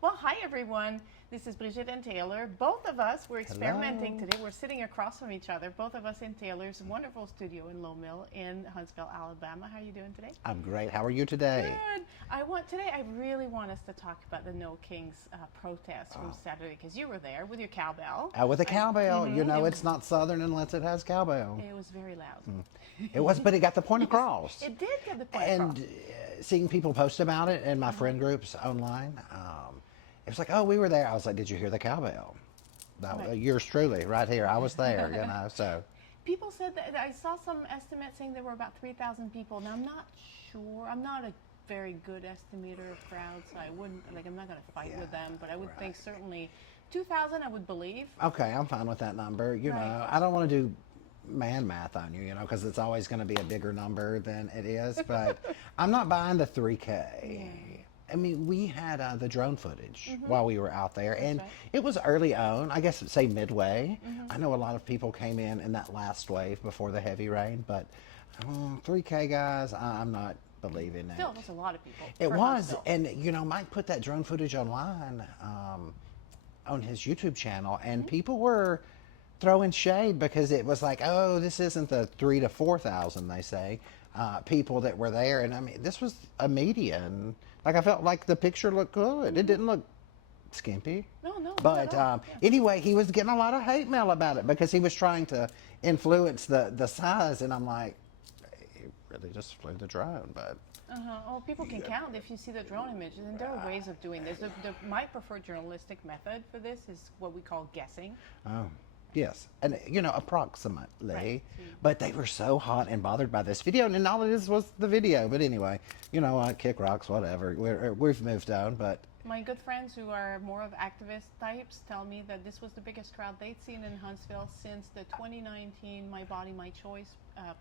Well, hi everyone. This is Brigitte and Taylor. Both of us, we're experimenting Hello. today. We're sitting across from each other, both of us in Taylor's wonderful studio in Low Mill in Huntsville, Alabama. How are you doing today? I'm great. How are you today? Good. I really want us to talk about the No Kings protest from Saturday because you were there with your cowbell. With a cowbell. It It's not Southern unless it has cowbell. it was very loud. It was, but it got the point across. It did get the point And across. seeing people post about it in my friend groups online, it was like, oh, we were there. I was like, did you hear the cowbell? Right. Yours truly, right here. I was there, so. People said that I saw some estimates saying there were about 3,000 people. Now I'm not sure. I'm not a very good estimator of crowds, so I wouldn't I'm not going to fight with them, but I would think certainly 2,000 I would believe. Okay, I'm fine with that number. Right. I don't want to do man math on you, because it's always going to be a bigger number than it is, but I'm not buying the 3K. I mean, we had the drone footage while we were out there, and right. it was early on, I guess, say midway. I know a lot of people came in that last wave before the heavy rain, but 3K guys, I'm not believing it. Still, that's a lot of people. It for was, Huntsville. and Mike put that drone footage online on his YouTube channel, and people were throwing shade because it was like, oh, this isn't the 3,000 to 4,000 they say people that were there, and I mean, this was a median. Like I felt like the picture looked good. It didn't look skimpy. No, not But at all. anyway, he was getting a lot of hate mail about it because he was trying to influence the size, and I'm like, he really just flew the drone, but. Oh, people can count if you see the drone images, and there are ways of doing this. My preferred journalistic method for this is what we call guessing. Oh, yes. And, approximately. Right. But they were so hot and bothered by this video, and all it is was the video. But anyway, kick rocks, whatever. We've moved on, but. My good friends who are more of activist types tell me that this was the biggest crowd they'd seen in Huntsville since the 2019 My Body, My Choice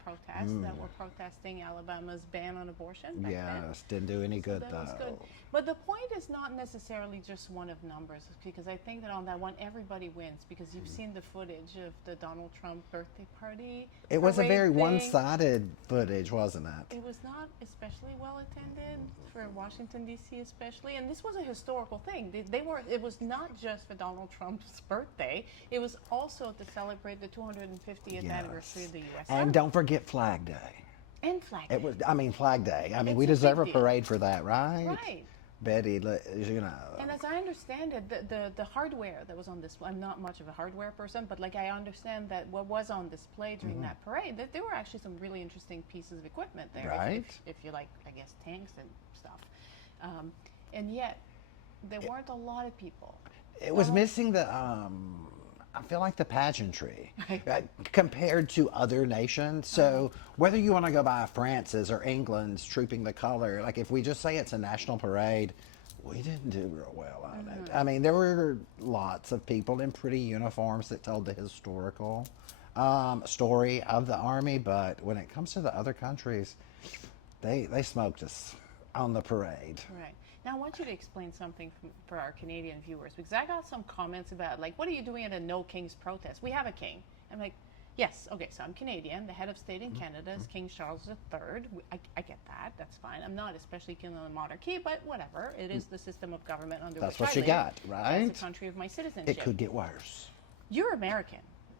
protests that were protesting Alabama's ban on abortion back then. Yes, didn't do any good, That was though. good. But the point is not necessarily just one of numbers, because I think that on that one, everybody wins, because you've seen the footage of the Donald Trump birthday party. It was a parade very thing. one-sided footage, wasn't it? It was not especially well attended for Washington D.C. especially, and this was a historical thing. It was not just for Donald Trump's birthday. It was also to celebrate the 250th anniversary of the U.S. And don't forget Flag Day. and Flag It Day. was, Flag Day. I mean, It's we a big deserve a deal. parade for that, right? Right. Betty, And as I understand it, the hardware that was on display, I'm not much of a hardware person, but like I understand that what was on display during that parade, that there were actually some really interesting pieces of equipment there. Right. If you like, I guess, tanks and stuff. And yet, there weren't a lot of people. it was Well, missing I feel like the pageantry compared to other nations. So whether you want to go by France's or England's trooping the color, like if we just say it's a national parade, we didn't do real well on it. I mean, there were lots of people in pretty uniforms that told the historical story of the Army, but when it comes to the other countries, they smoked us on the parade. Right. Now, I want you to explain something for our Canadian viewers, because I got some comments about, like, what are you doing at a No Kings protest? We have a king. I'm like, yes, okay, so I'm Canadian. The head of state in Canada is King Charles III. I get that. That's fine. I'm not especially keen on the monarchy, but whatever. It is the system of government under That's which what I you live. got, right? That's the country of my citizenship. It could get worse. You're American.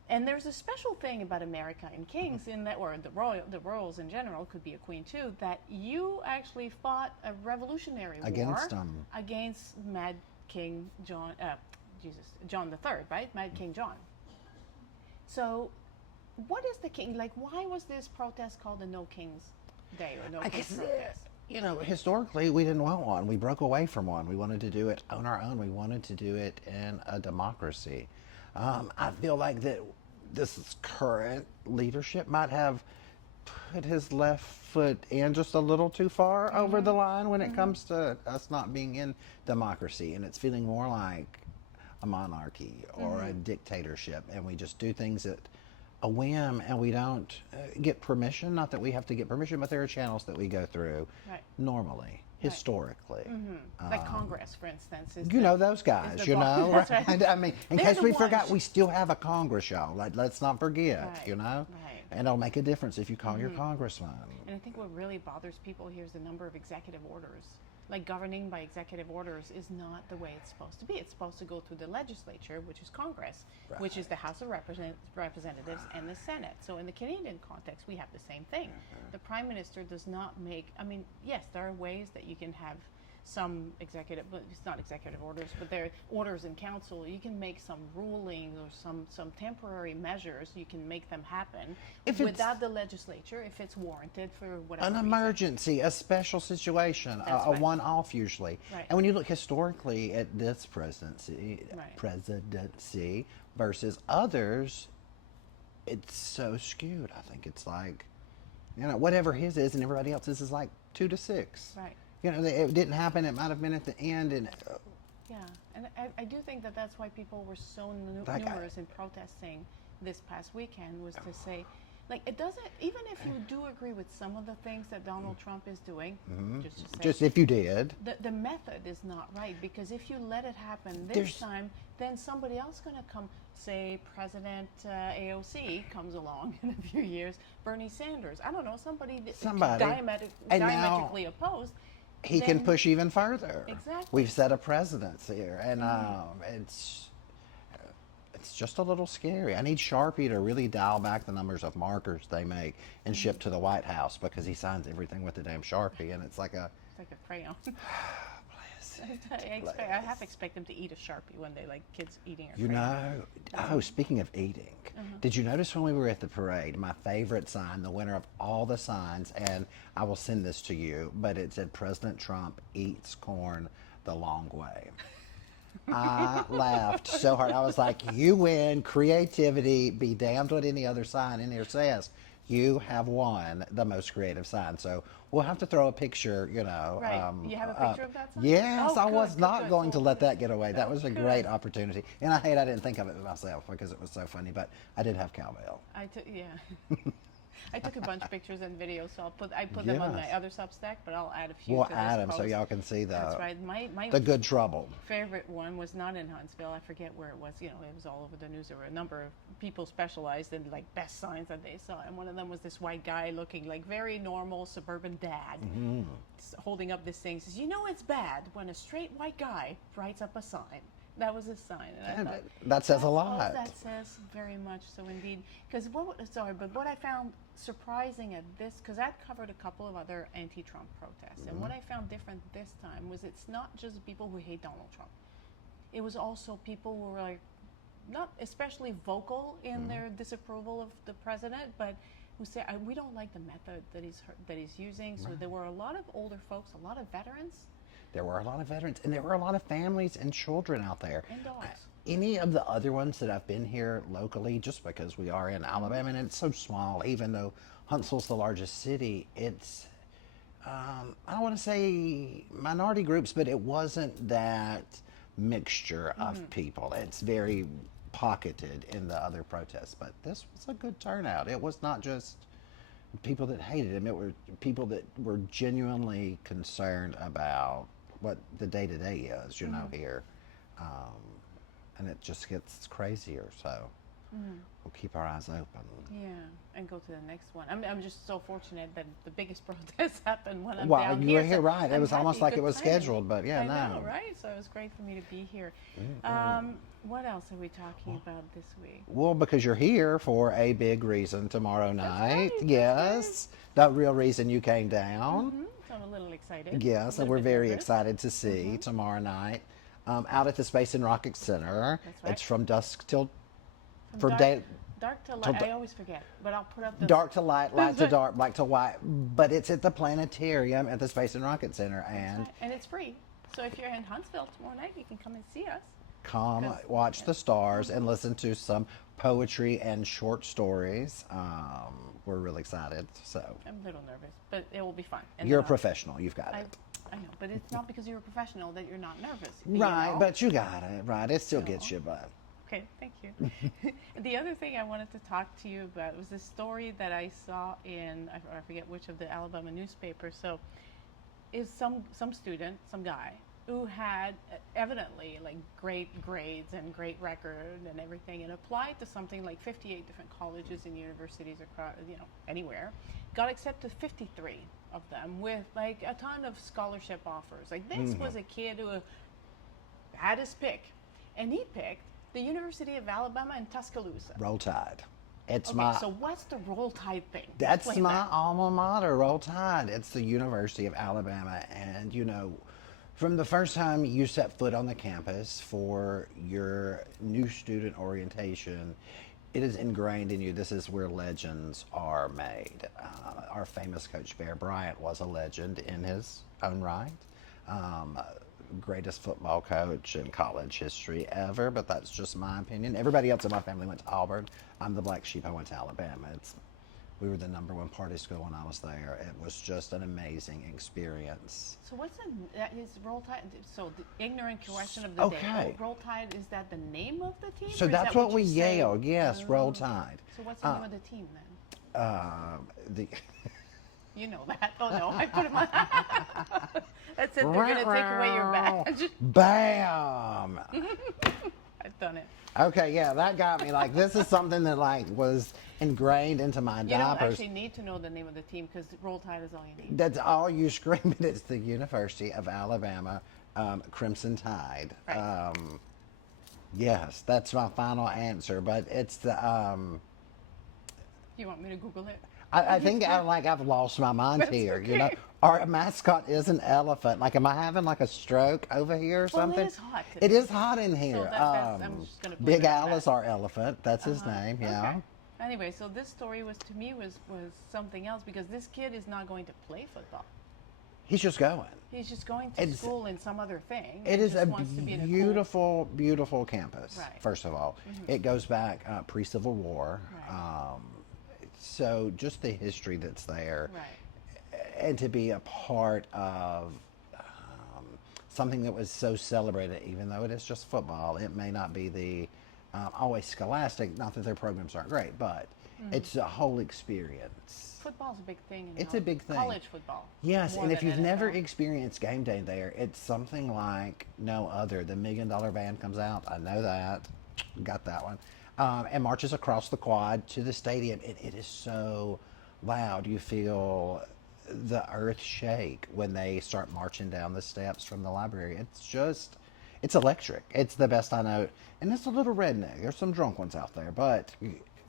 And there's a special thing about America and kings in that, or the royals in general, could be a queen too, that you actually fought a revolutionary Against war 'em. against Mad King John, John III, right? Mad King John. So, what is the king like? Why was this protest called the No Kings Day or No I Kings guess, protest? historically, we didn't want one. We broke away from one. We wanted to do it on our own. We wanted to do it in a democracy. I feel like that this current leadership might have put his left foot in just a little too far over the line when it comes to us not being in democracy. And it's feeling more like a monarchy or a dictatorship. And we just do things at a whim, and we don't get permission. Not that we have to get permission, but there are channels that we go through Right. normally, historically. Like Congress, for instance. Is Those guys, the boss. That's right. right? I mean, in They're case the we forgot, ones. we still have a Congress, y'all. Let's not forget, Right, right. And it'll make a difference if you call your congressman. And I think what really bothers people here is the number of executive orders like governing by executive orders is not the way it's supposed to be. It's supposed to go through the legislature, which is Congress, which is the House of Representatives and the Senate. So in the Canadian context, we have the same thing. The Prime Minister does not make, I mean, yes, there are ways that you can have some executive, but it's not executive orders, but they're orders in council. You can make some rulings or some temporary measures. You can make them happen without the legislature if it's warranted for whatever an reason. emergency, a special situation, a right. one-off usually. Right. And when you look historically at this presidency versus others, it's so skewed. I think it's like, whatever his is and everybody else's is like 2-6. Right. It didn't happen. It might have been at the end, and yeah, and I do think that that's why people were so numerous in protesting this past weekend, was to say, like, it doesn't, even if you do agree with some of the things that Donald Trump is doing, just to say, just if you did, the method is not right, because if you let it happen this time, then somebody else is going to come, say President AOC comes along in a few years, Bernie Sanders, I don't know, somebody diametrically opposed. He can push even further. Exactly. We've set a precedence here, and it's just a little scary. I need Sharpie to really dial back the numbers of markers they make and ship to the White House, because he signs everything with the damn Sharpie, and it's like a crayon. I half expect them to eat a Sharpie one day, like kids eating a crayon. Speaking of eating, did you notice when we were at the parade, my favorite sign, the winner of all the signs, and I will send this to you, but it said President Trump eats corn the long way. I laughed so hard. I was like, you win. Creativity, be damned what any other sign in here says. You have won the most creative sign. So we'll have to throw a picture, Right. You have a picture of that sign? Yes, I was not going to let that get away. That was a great opportunity. And I didn't think of it myself because it was so funny, but I did have cowbell. I took a bunch of pictures and videos, so I put them on my other Substack, but I'll add a few. We'll to add this them post. so y'all can see That's right. My the good trouble. favorite one was not in Huntsville. I forget where it was. It was all over the news. There were a number of people specialized in like best signs that they saw, and one of them was this white guy looking like very normal suburban dad, holding up this thing. Says, it's bad when a straight white guy writes up a sign. That was a sign. And I thought, that says a lot. That says very much so indeed. Because what I found surprising at this, because that covered a couple of other anti-Trump protests, and what I found different this time was it's not just people who hate Donald Trump. It was also people who were like, not especially vocal in their disapproval of the president, but who say, we don't like the method that he's using. So there were a lot of older folks, a lot of veterans. There were a lot of veterans, and there were a lot of families and children out there. And dogs. Any of the other ones that have been here locally, just because we are in Alabama, and it's so small, even though Huntsville's the largest city, it's, I don't want to say minority groups, but it wasn't that mixture of people. It's very pocketed in the other protests, but this was a good turnout. It was not just people that hated him, it were people that were genuinely concerned about what the day-to-day is, here. And it just gets crazier, so we'll keep our eyes open. Yeah, and go to the next one. I'm just so fortunate that the biggest protest happened when I'm Well, down you here. were here, right. It was almost like it was timing. scheduled, but yeah, I no. know, right? So it was great for me to be here. What else are we talking about this week? Well, because you're here for a big reason tomorrow night. Right, yes, the real reason you came down. So I'm a little excited. Yes, and we're very excited to see tomorrow night out at the Space and Rocket Center. That's right. It's from dusk till Dark to light. I always forget, but I'll put up the dark to light, light to dark, black to white. But it's at the planetarium at the Space and Rocket Center, and it's free. So if you're in Huntsville tomorrow night, you can come and see us. Come watch the stars and listen to some poetry and short stories. We're really excited. So I'm a little nervous, but it will be fine. And you're a professional. You've got it. I know, but it's not because you're a professional that you're not nervous. Right, but you got it. Right, it still gets you, but. Okay, thank you. The other thing I wanted to talk to you about was this story that I saw in, I forget which of the Alabama newspapers. So is some student, some guy, who had evidently like great grades and great record and everything, and applied to something like 58 different colleges and universities across, anywhere, got accepted 53 of them with like a ton of scholarship offers. Like this was a kid who had his pick, and he picked the University of Alabama in Tuscaloosa. Roll Tide. It's Okay, my. so what's the Roll Tide thing? That's Explain my that. alma mater, Roll Tide. It's the University of Alabama, and from the first time you set foot on the campus for your new student orientation, it is ingrained in you. This is where legends are made. Our famous coach Bear Bryant was a legend in his own right. Greatest football coach in college history ever, but that's just my opinion. Everybody else in my family went to Auburn. I'm the black sheep. I went to Alabama. We were the #1 party school when I was there. It was just an amazing experience. So what's is Roll Tide? So the ignorant question of the day. Okay. Roll Tide, is that the name of the team? So or is that's that what we you say? yelled. Yes, Roll Oh. Tide. So what's the name of the team then? The You know that. Oh no, I put it my. That's it. They're gonna take away your badge. Bam. I've done it. Okay, yeah, that got me. Like, this is something that was ingrained into my You don't diapers. actually need to know the name of the team because Roll Tide is all you need. That's all you scream it. It's the University of Alabama Crimson Tide. Right. Yes, that's my final answer. But it's the. You want me to Google it? I think I've lost my mind That's here. okay. Our mascot is an elephant. Like, am I having like a stroke over here or Well, something? it is hot today. It is hot in here. I'm just gonna blame Big it on Al that. is our elephant. That's his name. Yeah. Okay. Anyway, so this story was to me was something else because this kid is not going to play football. He's just going. He's just going to It's- school in some other thing. It and is just a wants to be in a cool- beautiful, beautiful campus. Right. First of all, it goes back pre-Civil War. Right. So just the history that's there, Right. and to be a part of something that was so celebrated, even though it is just football, it may not be the always scholastic. Not that their programs aren't great, but it's a whole experience. Football's a big thing. It's a big thing. College football. Yes, more and if than you've never NFL. experienced game day there, it's something like no other. The $1 Million Band comes out. I know that. Got that one. And marches across the quad to the stadium. It is so loud. You feel the earth shake when they start marching down the steps from the library. It's electric. It's the best I know. And it's a little redneck. There's some drunk ones out there. But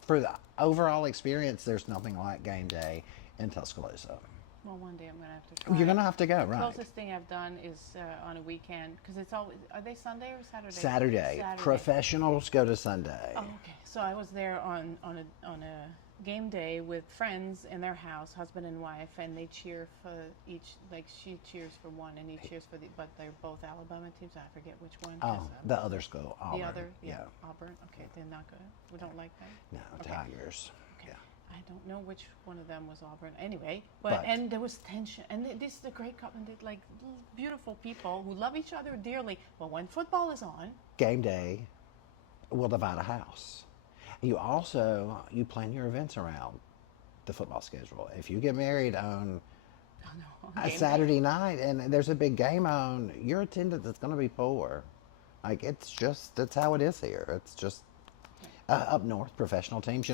for the overall experience, there's nothing like game day in Tuscaloosa. Well, one day I'm going to have to try. You're going to have to go, The right? closest thing I've done is on a weekend because it's always. Are they Sunday or Saturday? Saturday. Professionals go to Sunday. Oh, okay. So I was there on a game day with friends in their house, husband and wife, and they cheer for each. Like she cheers for one, and he cheers for the. But they're both Alabama teams. I forget which one. Oh, the other school, Auburn. The other, yeah. Auburn. Okay, they're not good. We don't like them. No, Okay. Tigers. Okay. Yeah. I don't know which one of them was Auburn. Anyway, but and there was tension, and this is a great couple, and they're like beautiful people who love each other dearly. But when football is on, Game day will divide a house. You plan your events around the football schedule. If you get married on oh no, a game day. Saturday night and there's a big game on, your attendance is going to be poor. Like, that's how it is here. It's just up north, professional teams,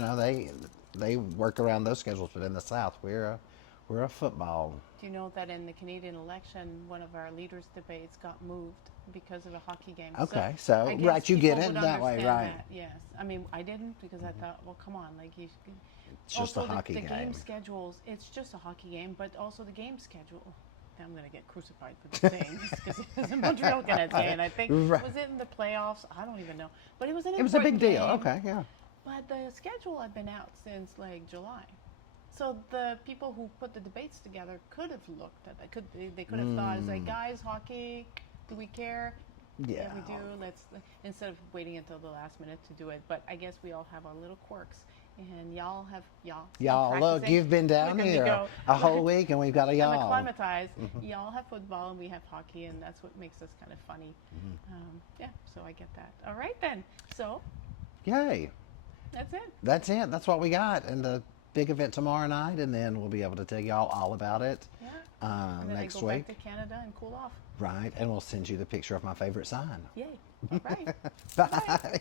they work around those schedules, but in the South, we're a football. Do you know that in the Canadian election, one of our leaders' debates got moved because of a hockey game? Okay, so, I guess right, you get people it would that way, understand right. that, yes, I mean I didn't because I thought, well, come on, like you. It's just also a hockey the game. game schedules. It's just a hockey game, but also the game schedule. I'm going to get crucified for the saying this because it was a Montreal Canadien. I think Right. was it in the playoffs? I don't even know, but it was an It was a big important deal. game. Okay, yeah. But the schedule had been out since like July, so the people who put the debates together could have looked at that. They could have thought, it's like, guys, hockey, do we care? Yeah. we do. Let's instead of waiting until the last minute to do it. But I guess we all have our little quirks, and y'all Y'all, look, practicing. you've been down Look at me here go. a whole week, and we've got a I'm y'all. acclimatized. Y'all have football, and we have hockey, and that's what makes us kind of funny. Yeah, so I get that. All right then. So Yay. that's it. That's it. That's what we got. And the big event tomorrow night, and then we'll be able to tell y'all all about it. Yeah. And then next I go week. back to Canada and cool off. Right, and we'll send you the picture of my favorite sign. Yay. All right. Bye.